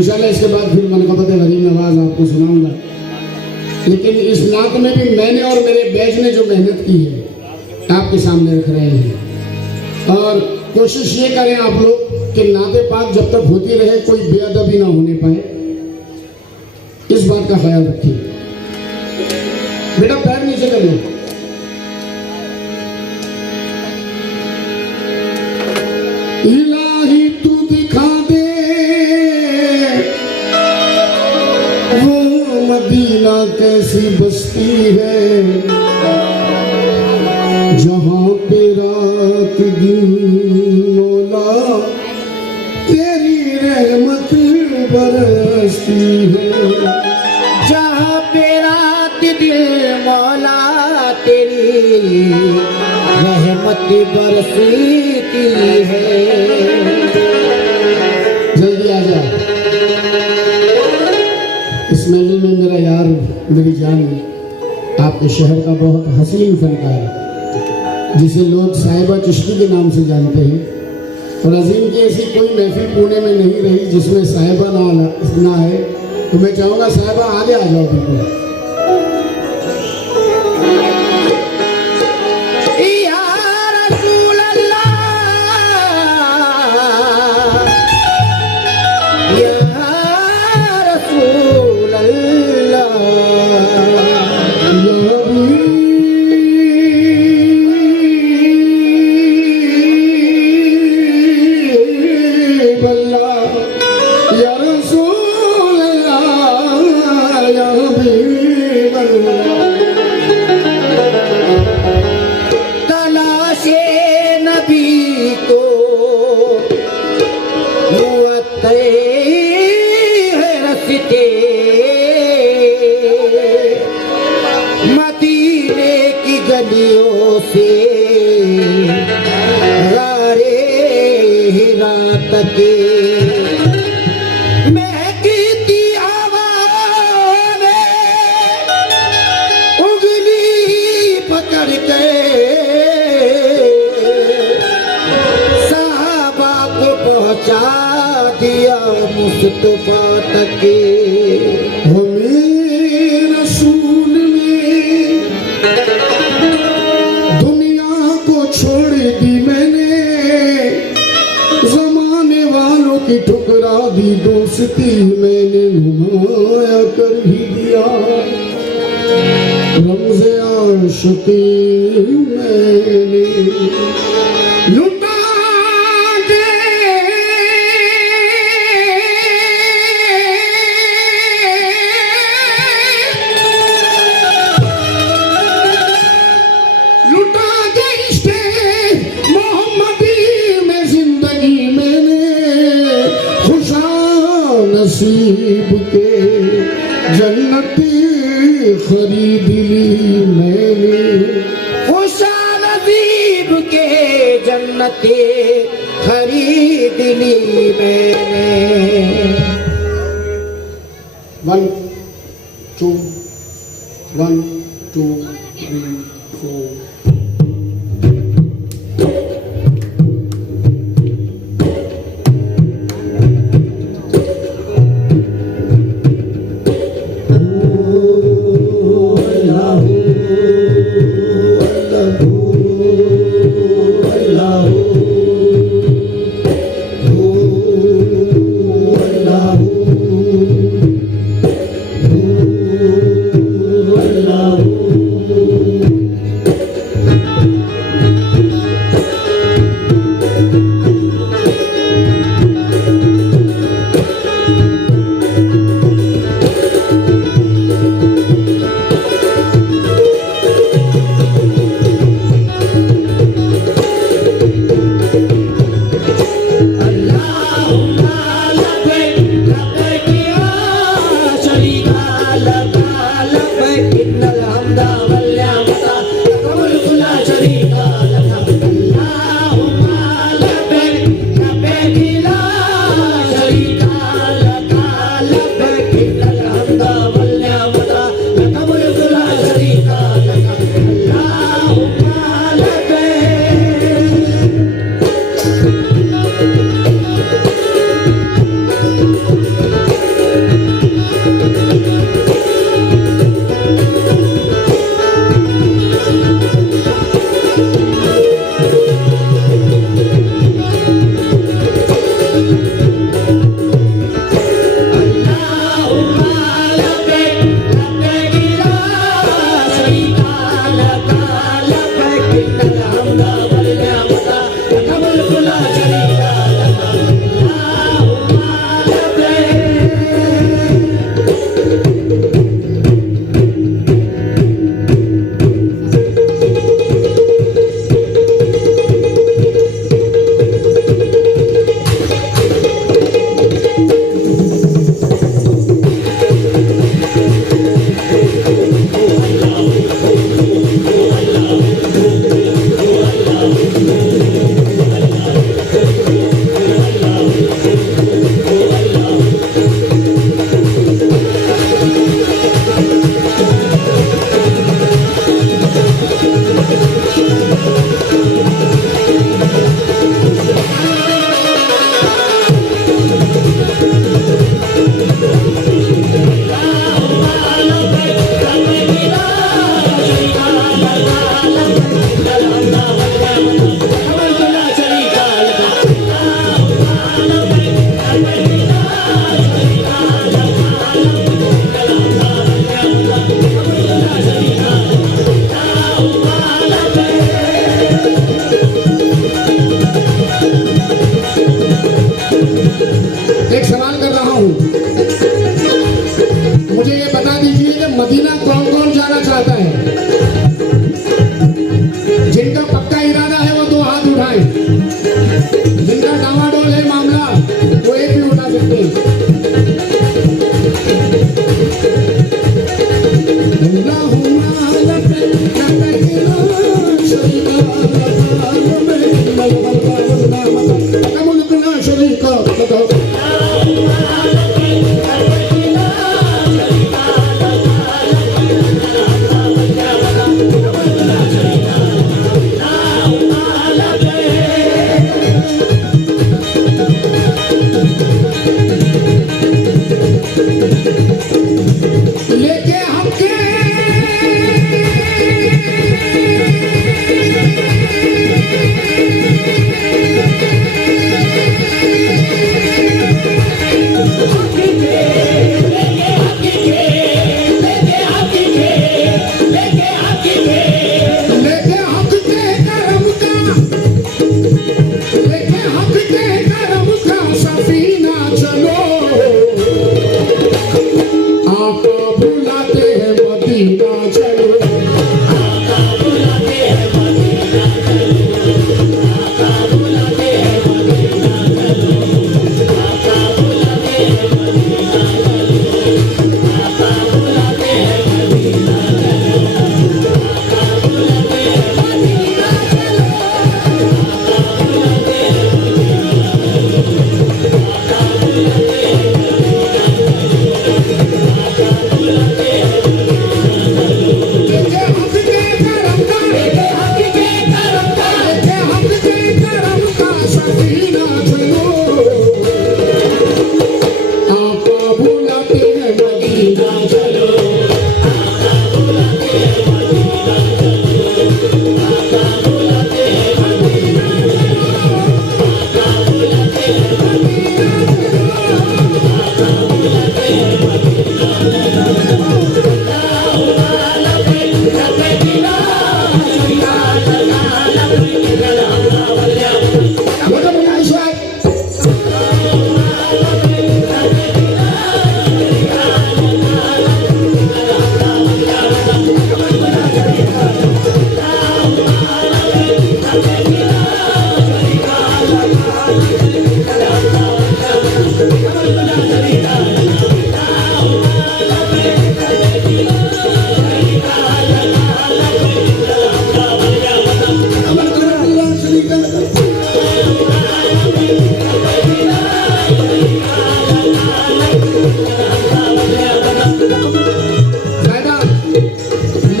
इंशाल्लाह इसके बाद फिर मनकबत गरीब नवाज आपको सुनाऊंगा। लेकिन इस नात में भी मैंने और मेरे बैच ने जो मेहनत की है आपके सामने रख रहे हैं। और कोशिश ये करें आप लोग कि नाते पाक जब तक होती रहे कोई बेअदबी ना होने पाए, इस बात का ख्याल रखिए। बेटा पैर नीचे कर लो। इलाही तू दिखा दे वो मदीना कैसी बस्ती है जहां पे रात दिन मौला तेरी रहमत बरसती है। जहाँ पे रात दिन मौला तेरी रहमत बरसती है। जल्दी आ जा। इस महल में मेरा यार मेरी जान आपके शहर का बहुत हसीन फनकार जिसे लोग साहिबा चिश्ती के नाम से जानते हैं, और अजीम की ऐसी कोई महफिल पुणे में नहीं रही जिसमें साहिबा ना है। तो मैं चाहूँगा साहिबा आगे आ जाओ बिल्कुल। मदीने की गलियों से गारे हिरा तक महकती हवा में उंगली पकड़ के साहबा को पहुंचा दिया मुस्तफा तक। ठुकरा दी दोस्ती मैंने नुमाया कर ही दिया रमज़े आशिकी मैंने लुटा के नसीब के जन्नती खरीद ली मैंने। खुशा नसीब के जन्नती खरीद ली मैंने। 1 2 1 2 3 4। मुझे ये बता दीजिए कि मदीना कौन कौन जाना चाहता है? जिनका पक्का इरादा है वो 2 हाथ उठाएं। जिनका डावाडोल है मामला वो एक भी उठा सकते हैं। लेके हमके सफीना चलो आप बुलाते हैं मदीना चलो।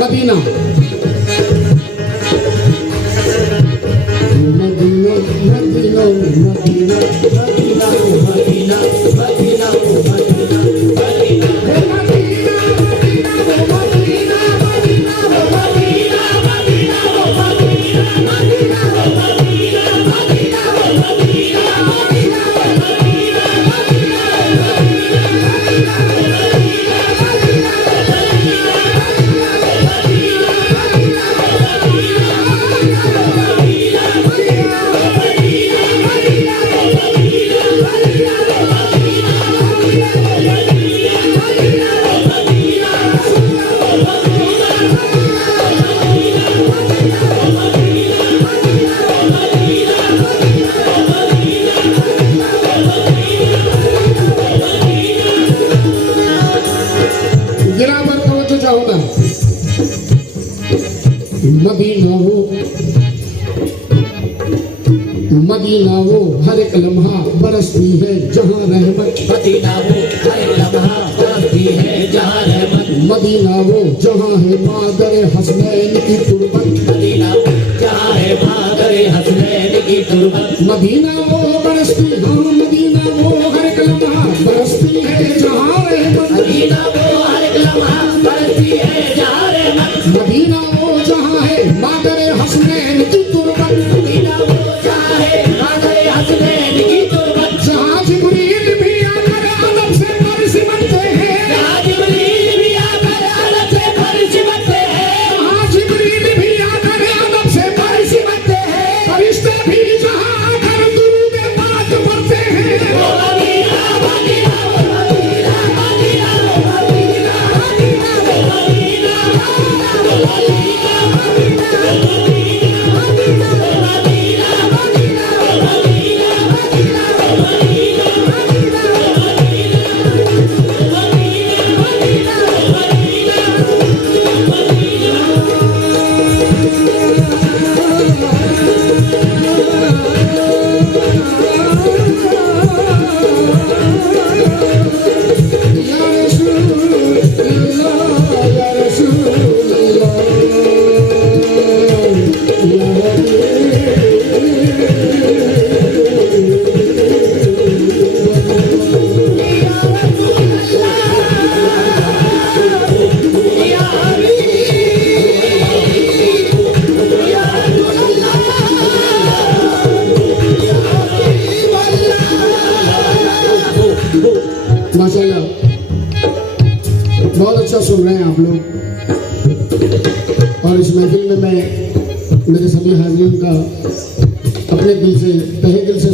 Medina Medina Medina Medina Medina Medina Medina वो हर एक लम्हा बरसती है जहाँ रहमत। मदीना वो हर एक लम्हा बरसती है जहाँ रहमत। मदीना वो जहाँ है मादर हसनैन की तुरबत। मदीना वो जहाँ है मादर हसनैन की तुरबत। मदीना वो बरसती हाँ मदीना वो हर एक लम्हा बरसती है जहाँ रहमत। मदीना वो हर एक लम्हा बरसती है जहाँ रहमत। मदीना वो जहाँ है मादर हसनैन की तुरबत। मदीना वो जहाँ है मादर हसनैन की तुरबत। जहाँ जिब्रील भी आकर अदब से फर्श बनते हैं। जहाँ जिब्रील भी आकर अदब से फर्श बनते हैं। जहाँ जिब्रील भी आकर अदब से फर्श बनते हैं। फरिश्ते भी जहाँ आकर दुरूद पाक पढ़ते हैं। बहुत अच्छा सुन रहे हैं आप लोग। और इस महफिल में मैं मेरे सभी हाज़रीन का अपने दिल से, तहे दिल से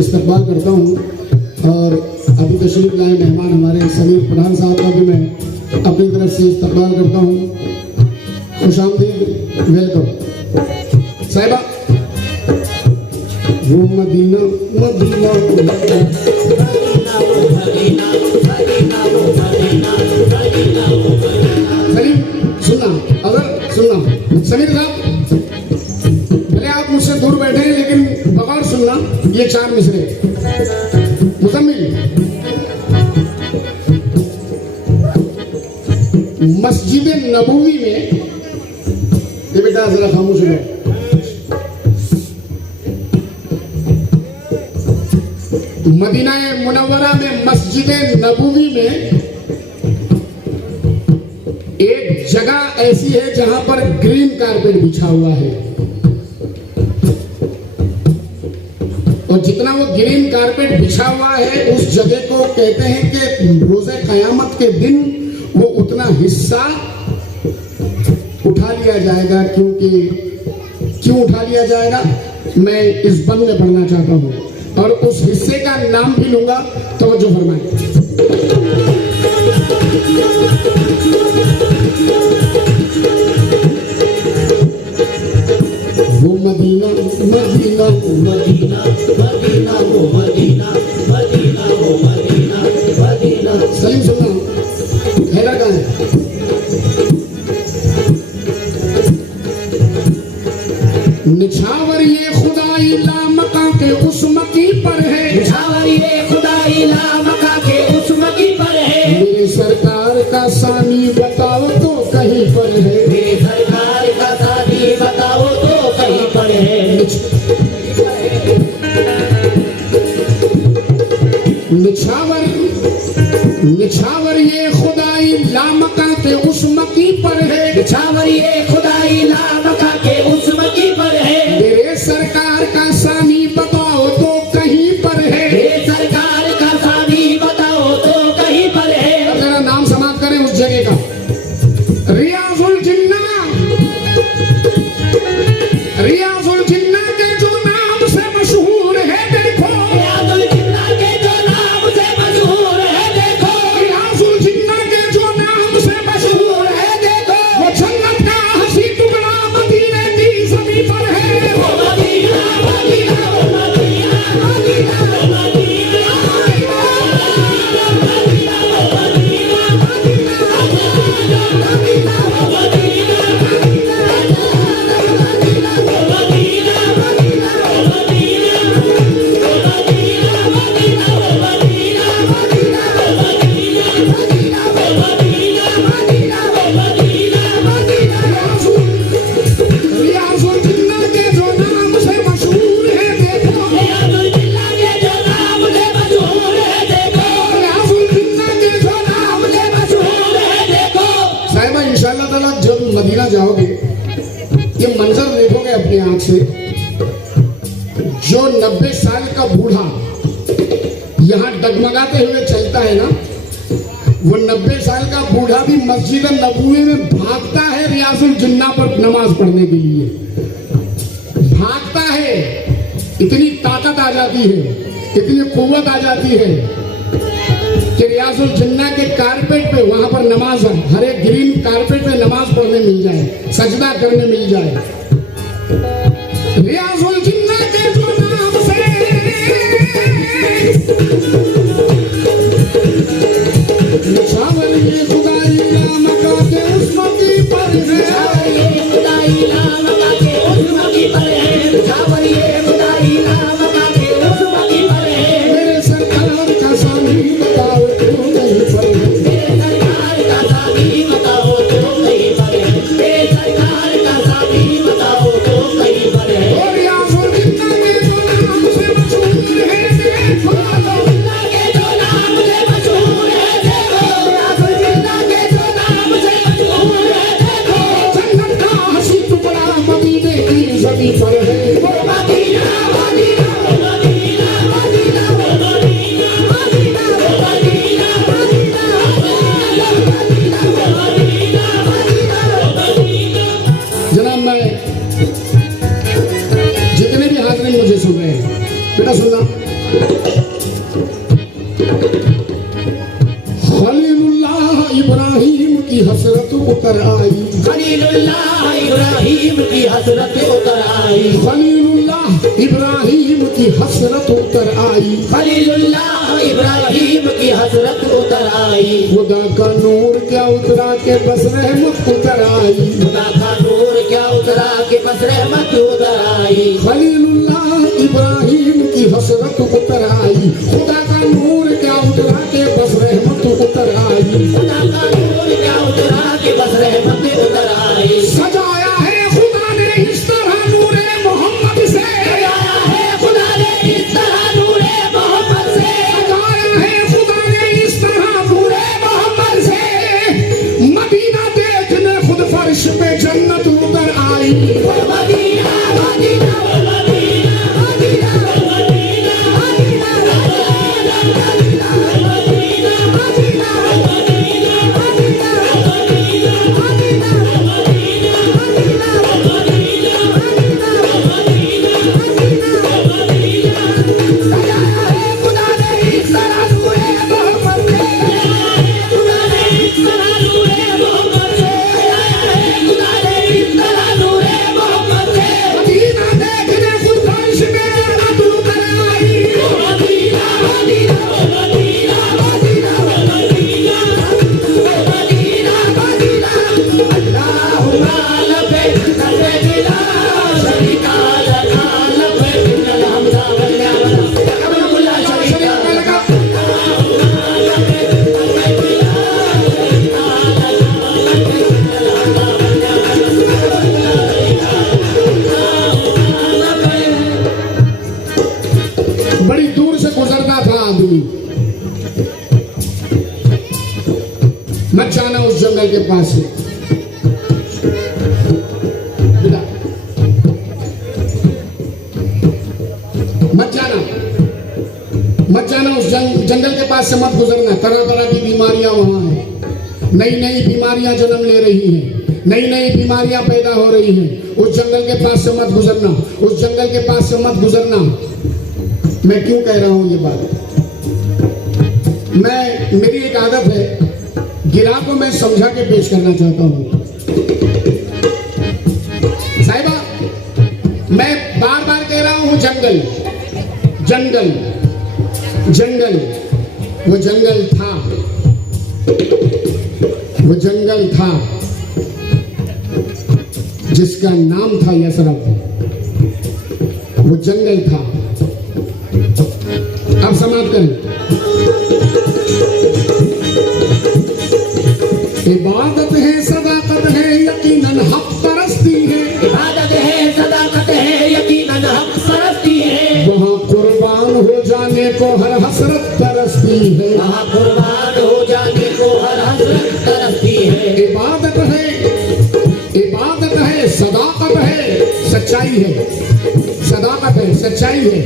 इस्तकबाल करता हूँ। और अभी तशरीफ लाए मेहमान हमारे समीर पठान साहब का भी मैं अपनी तरफ से इस्तकबाल करता हूँ। खुशामदीद, वेलकम साहिबा। वो मदीना मदीना सलीम सुनना, अगर सुनना समीर साहब, भले आप मुझसे दूर बैठे हैं लेकिन बगौर सुनना ये 4 मिसरे। मुजम्मिल, मस्जिद नबवी में, ये बेटा जरा खामोश हो, मदीना मुनव्वरा में मस्जिद नबवी में एक जगह ऐसी है जहां पर ग्रीन कारपेट बिछा हुआ है। और जितना वो ग्रीन कारपेट बिछा हुआ है उस जगह को कहते हैं कि रोज़े क़यामत के दिन वो उतना हिस्सा उठा लिया जाएगा। क्यों उठा लिया जाएगा, मैं इस बंद में पढ़ना चाहता हूँ और उस हिस्से का नाम भी लूंगा, तवज्जो फरमाएं। वो मदीना मदीना वो मदीना मदीना वो मदीना मदीना वो मदीना मदीना। सलीम सुनना, हैरा कहाँ है? निछावर ये खुदाई लामका के उस मकी पर है, निछावर ये खुदाई लामका के उस मकी पर है। मेरी सरकार का सानी बताओ तो कहीं पर है, मेरी सरकार का सानी बताओ तो कहीं पर है। निछावर ये खुदाई लामका के उस मकी पर है, निछावर ये खुदाई लामका के उस मकी पर है। मेरे सरकार का सानी बताओ तो कहीं पर है, मेरे सरकार का सानी बताओ तो कहीं पर है। अब जरा नाम समाप्त करें उस जगह का, रियाजुल जिन्ना। रियाजुल जिन्ना के जो नाम से मशहूर है देखो, रियाजुल जिन्ना के जो नाम से मशहूर है देखो, रियाजुल जिन्ना के जो नाम से मशहूर है देखो। वो जन्नत का हसी टुकड़ा मदीने की ज़मीं पर है, वो मदीना मदीना वो मदीना मदीना वो मदीना रियाजुल जिन्ना के जो नाम से मशहूर है देखो, रियाजुल जिन्ना के जो नाम से मशहूर है देखो, रियाजुल जिन्ना के जो नाम से मशहूर है देखो। साहिबा इंशाअल्लाह ताला जब मदीना जाओगे ये मंजर देखोगे अपनी आंख से, जो 90 साल का बूढ़ा यहाँ डगमगाते हुए चलता है ना, वो 90 साल का बूढ़ा भी मस्जिद नबवी में भागता है रियाजुल जिन्ना पर नमाज पढ़ने के लिए, भागता है। इतनी ताकत आ जाती है, इतनी कुव्वत आ जाती है कि रियाजुल जिन्ना के कारपेट पे वहां पर नमाज, हर एक ग्रीन कारपेट पे नमाज पढ़ने मिल जाए, सजदा करने मिल जाए। रियाजुल जिन्ना के जो नाम से निछावर ये खुदाई लामका के उस मकी पर है, निछावर ये खुदाई लामका के उस मकी पर है, निछावर ये खुदाई लामका के उस मकी पर है। मेरे सरकार का सानी बताओ तो कहीं पर है, मेरे सरकार का सानी बताओ तो कहीं पर है, मेरे सरकार का सानी बताओ तो कहीं पर है। और रियाजुल जिन्ना के जो नाम से मशहूर है देखो, जिन्ना के जो नाम से मशहूर है देखो, रियाजुल जिन्ना की हसरत उतर आई। खलीलुल्लाह इब्राहिम की हसरत उतर आई। खलीलुल्लाह इब्राहिम की हसरत उतर आई। खलीलुल्लाह इब्राहिम की हसरत उतर आई। खुदा का नूर क्या उतरा के बस रहमत उतर आई। खुदा का नूर क्या उतरा के बस रहमत उतर आई। खलीलुल्लाह इब्राहिम की हसरत उतर आई। खुदा का नूर क्या उतरा के बस रहमत उतर आई। खुदा का नूर क्या उतरा के बस रहमत उतर आई। सजाया है खुदा ने इस तरह नूरे मोहम्मद से। सजाया है खुदा ने इस तरह नूरे मोहम्मद से। सजाया है खुदा ने इस तरह नूरे मोहम्मद से। मदीना देखने खुद फर्श पे जन्नत उतर आई। मदीना मदीना बड़ी दूर से गुजरता था आदमी। मत जाना उस जंगल के पास से। बेटा, मत जाना, मत जाना उस जंगल के पास से मत गुजरना। तरह तरह की बीमारियां वहां हैं। नई नई बीमारियां जन्म ले रही हैं। नई नई बीमारियां पैदा हो रही हैं। उस जंगल के पास से मत गुजरना। उस जंगल के पास से मत गुजरना। मैं क्यों कह रहा हूं ये बात? मेरी एक आदत है, गिरा को मैं समझा के पेश करना चाहता हूं। साहिबा, मैं बार बार कह रहा हूं जंगल जंगल जंगल। वो जंगल था, वो जंगल था जिसका नाम था यसरफ। वो जंगल था। अब समाप्त करें। इबादत है, सदाकत है, यकीनन हक परस्ती है। इबादत है, सदाकत है, यकीनन हक परस्ती है। वहाँ कुर्बान हो जाने को हर हसरत तरसती है। वहाँ कुर्बान हो जाने को हर हसरत तरसती है। इबादत है, इबादत है, सदाकत है, सच्चाई है। सदाकत है, सच्चाई है।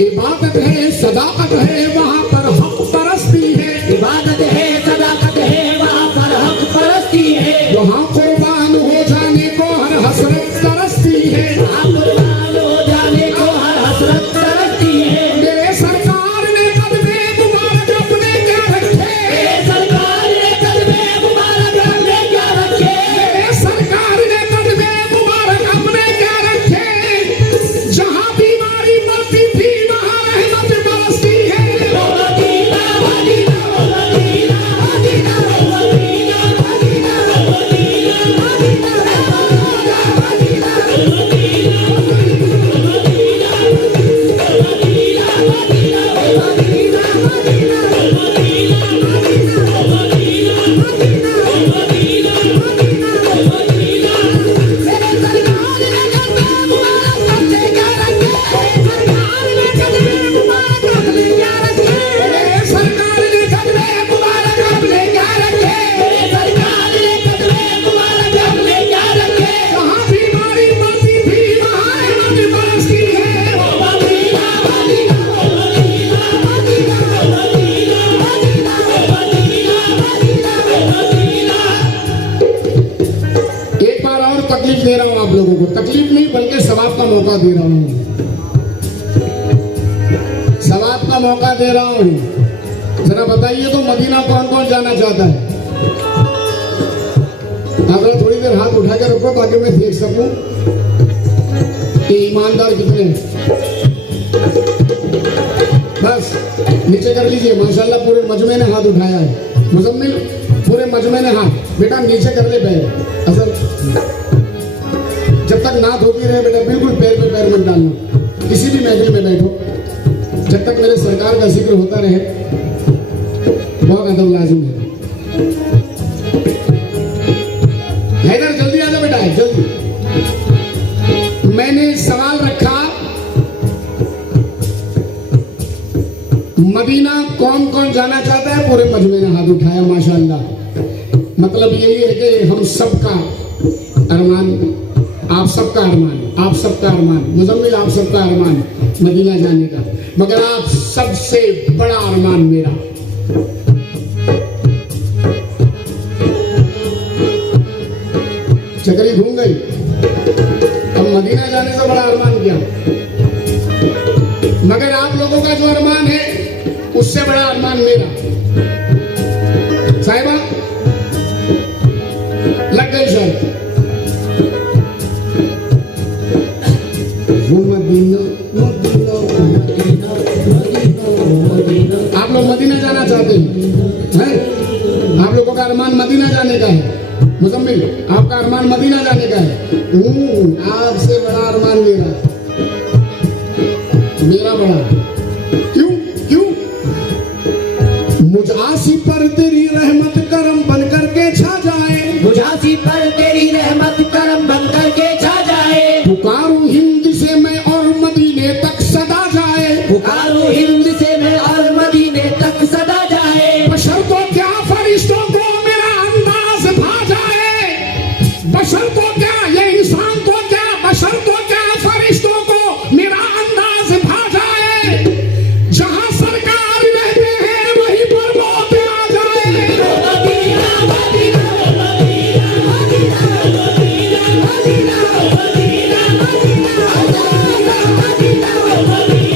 इबादत है, सदाकत है, वहाँ पर हक परस्ती है। इबादत है, सदाकत है, वहाँ पर हक परस्ती है। वहाँ कुर्बान हो जाने को हर हसरत तरसती है। वहाँ कुर्बान हो जाने को हर हसरत तरसती है। मेरे सरकार ने कदमे मुबारक अपने क्या रखे। मेरे सरकार ने कदमे मुबारक अपने क्या रखे। मेरे सरकार ने कदमे मुबारक अपने क्या रखे। जहाँ बीमारी मरती थी वहाँ रहमत बरसती है। ओ मदीना मदीना ओ मदीना मदीना ओ मदीना मदीना ओ मदीना मेरे सरकार ने कदमे मुबारक अपने क्या रखे। मेरे सरकार ने कदमे मुबारक अपने क्या रखे। जहाँ बीमारी मरती थी वहाँ रहमत बरसती है। ओ मदीना मदीना ओ मदीना मदीना ओ मदीना मदीना ओ मदीना मदीना ओ मदीना। एक बार और तकलीफ दे रहा हूँ आप लोगों को। तकलीफ नहीं बल्कि सवाब का मौका दे रहा हूँ। सवाब का मौका दे रहा हूँ। जरा बताइए तो मदीना कौन कौन जाना चाहता है? आप जरा थोड़ी देर हाथ उठा के रखो ताकि मैं देख सकूं कि ईमानदार कितने हैं। बस नीचे कर लीजिए। माशाल्लाह पूरे मजमे ने हाथ उठाया है। मुजम्मिल पूरे मजमे ने हाथ, बेटा नीचे कर ले पैर। असल जब तक नात होती रहे बेटा बिल्कुल पैर पे पैर मत डालना। किसी भी महफिल में बैठो जब तक मेरे सरकार का जिक्र होता रहे बहुत अदब लाजिम है। हैदर जल्दी आ जा बेटा, जल्दी। मैंने सवाल रखा मदीना कौन कौन जाना चाहता है? पूरे मजमे ने हाथ उठाया माशाल्लाह। मतलब यही है कि हम सबका अरमान, आप सबका अरमान, आप सबका अरमान, मुजम्मिल आप सबका अरमान मदीना जाने का, मगर आप सबसे बड़ा अरमान मेरा। चकरी घूम गई। अब मदीना जाने से बड़ा अरमान क्या, मगर आप लोगों का जो अरमान है उससे बड़ा अरमान मेरा। साहिबा लग गई शर्त। वो मदीना मदीना मदीना मदीना। आप लोग मदीना जाना चाहते हैं? आप लोगों का अरमान मदीना जाने का है। मुजम्मिल आपका अरमान मदीना जाने का है। आपसे बड़ा अरमान मेरा, मेरा बड़ा। क्यों क्यों? मुझासी पर तेरी रहमत करम बन करके छा जाए, मुझासी पर तेरी रहमत करम बन करके छा जाए। पुकारूं हिंद से मैं और मदीने तक सदा जाए, पुकारूं हिंद से मैं और मदीने तक सदा जाए। बशर तो क्या फरिश्तों को मेरा अंदाज भा जाए, बशर तो क्या ये इंसान तो क्या, बशर तो क्या फरिश्तों को मेरा अंदाज भा जाए। जहां सरकार रहते हैं वहीं पर मौत आ जाए। Medina Medina Medina Medina Medina Medina Medina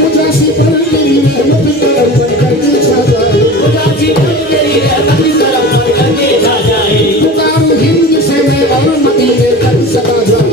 मुझासी पर तेरी रहमत करम बन करके छा जाए, मुझासी पर तेरी रहमत करम बन करके छा जाए। पुकारूं हिंद से मैं और मदीने तक सदा जाए।